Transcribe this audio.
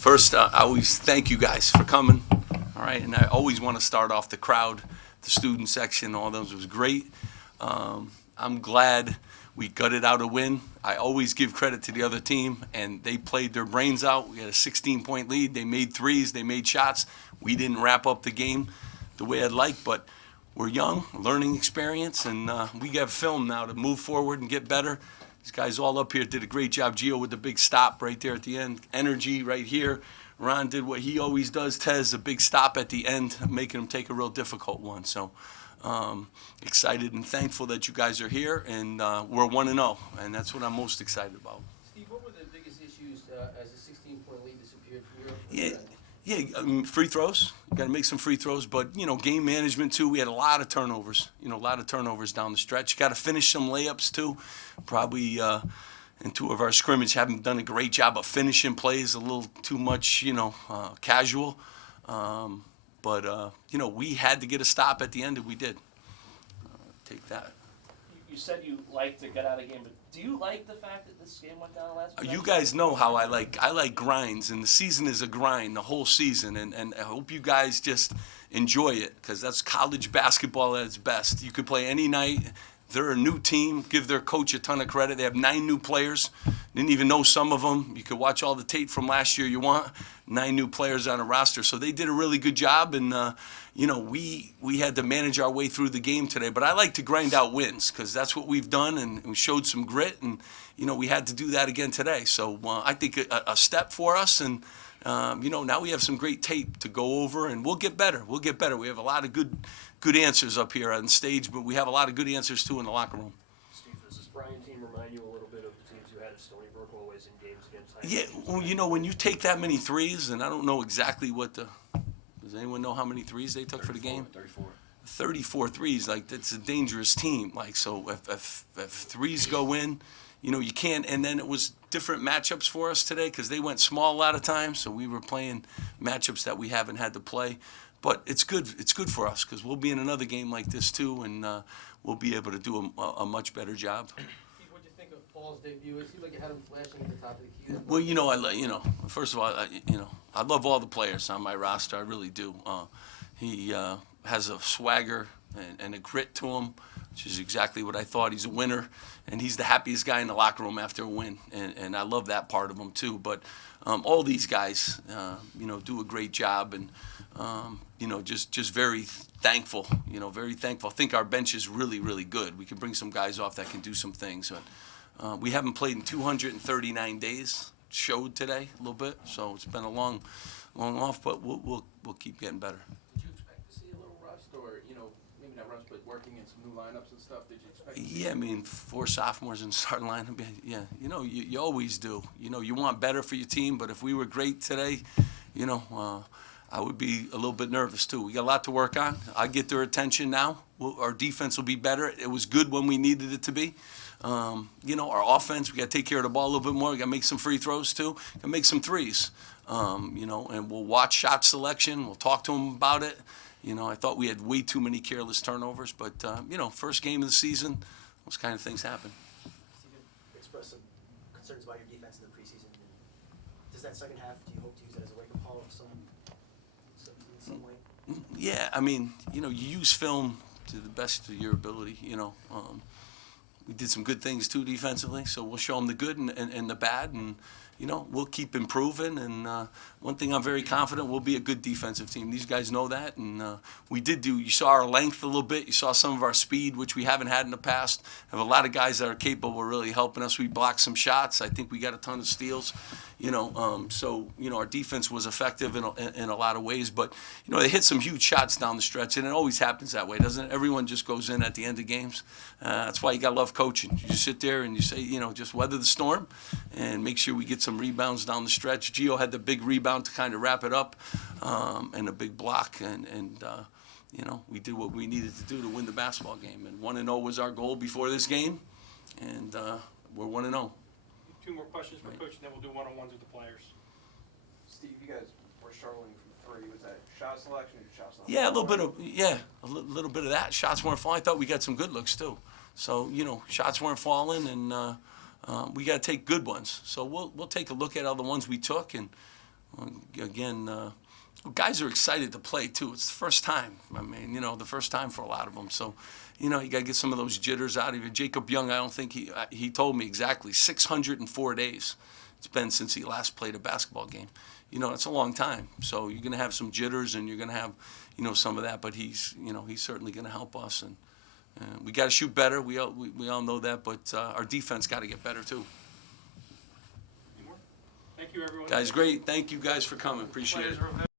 First, I always thank you guys for coming. All right, and I always want to start off the crowd, the student section, all those was great. I'm glad we gutted out a win. I always give credit to the other team, and they played their brains out. We had a 16-point lead. They made threes. They made shots. We didn't wrap up the game the way I'd like, but we're young, learning experience, and we have film now to move forward and get better. These guys all up here did a great job. Gio with the big stop right there at the end. Energy right here. Ron did what he always does. Tez, a big stop at the end, making him take a real difficult one. So excited and thankful that you guys are here, and we're 1-0, and that's what I'm most excited about. Steve, what were the biggest issues as a 16-point lead disappeared from Yeah. Yeah, free throws. You got to make some free throws, but game management too. We had a lot of turnovers. A lot of turnovers down the stretch. Got to finish some layups too. Probably in two of our scrimmage haven't done a great job of finishing plays. A little too much, casual. But we had to get a stop at the end, and we did. Take that. You said you liked to get out of the game, but do you like the fact that this game went down last week? You guys know how I like grinds, and the season is a grind, the whole season, and I hope you guys just enjoy it, because that's college basketball at its best. You could play any night. They're a new team. Give their coach a ton of credit. They have 9 new players. Didn't even know some of them. You could watch all the tape from last year you want. 9 new players on a roster. So they did a really good job, and we had to manage our way through the game today. But I like to grind out wins, because that's what we've done, and we showed some grit, and we had to do that again today. So I think a step for us, and now we have some great tape to go over, and we'll get better. We'll get better. We have a lot of good answers up here on stage, but we have a lot of good answers too in the locker room. Steve, does this Bryant team remind you a little bit of the teams you had at Stony Brook always in games against high Yeah, well, when you take that many threes, and I don't know exactly does anyone know how many threes they took for the game? 34 threes. That's a dangerous team. So if threes go in, you can't. And then it was different matchups for us today, because they went small a lot of times, so we were playing matchups that we haven't had to play. But it's good. It's good for us, because we'll be in another game like this too, and we'll be able to do a much better job. Steve, what do you think of Paul's debut? It seemed like you had him flashing at the top of the key. Well, first of all, I love all the players on my roster. I really do. He has a swagger and a grit to him, which is exactly what I thought. He's a winner, and he's the happiest guy in the locker room after a win, and I love that part of him too. But all these guys, do a great job, and just very thankful. Very thankful. I think our bench is really, really good. We can bring some guys off that can do some things. But we haven't played in 239 days. Showed today a little bit, so it's been a long off. But we'll keep getting better. Did you expect to see a little rust, or maybe not rust, but working in some new lineups and stuff? Did you expect? Yeah, I mean, 4 sophomores in the starting lineup. Yeah, you always do. You want better for your team, but if we were great today, I would be a little bit nervous too. We got a lot to work on. I get their attention now. Our defense will be better. It was good when we needed it to be. Our offense, we got to take care of the ball a little bit more. We got to make some free throws too. Got to make some threes. And we'll watch shot selection. We'll talk to them about it. I thought we had way too many careless turnovers, but first game of the season, those kind of things happen. Steve, expressed some concerns about your defense in the preseason. Does that second half, do you hope to use it as a wake-up call of some way? Yeah, I mean, you use film to the best of your ability. We did some good things too defensively, so we'll show them the good and the bad, and we'll keep improving. And one thing I'm very confident, we'll be a good defensive team. These guys know that, and you saw our length a little bit. You saw some of our speed, which we haven't had in the past. Have a lot of guys that are capable of really helping us. We blocked some shots. I think we got a ton of steals. Our defense was effective in a lot of ways, but they hit some huge shots down the stretch, and it always happens that way, doesn't it? Everyone just goes in at the end of games. That's why you gotta love coaching. You just sit there and you say, just weather the storm, and make sure we get some rebounds down the stretch. Gio had the big rebound to kind of wrap it up, and a big block, and we did what we needed to do to win the basketball game. And 1-0 was our goal before this game, and we're 1-0. 2 more questions for Coach, and then we'll do one-on-ones with the players. Steve, you guys were struggling from 3. Was that shot selection or shots not? Yeah, a little bit of that. Shots weren't falling. I thought we got some good looks too. So shots weren't falling, and we got to take good ones. So we'll take a look at all the ones we took, and again, guys are excited to play too. It's the first time. I mean, the first time for a lot of them. So, you got to get some of those jitters out of you. Jacob Young, I don't think he told me exactly 604 days it's been since he last played a basketball game. It's a long time. So you're going to have some jitters and you're going to have, some of that. But he's certainly going to help us. And we got to shoot better. We all know that. But our defense got to get better too. Thank you, everyone. Guys, great. Thank you guys for coming. Appreciate it. Players are available.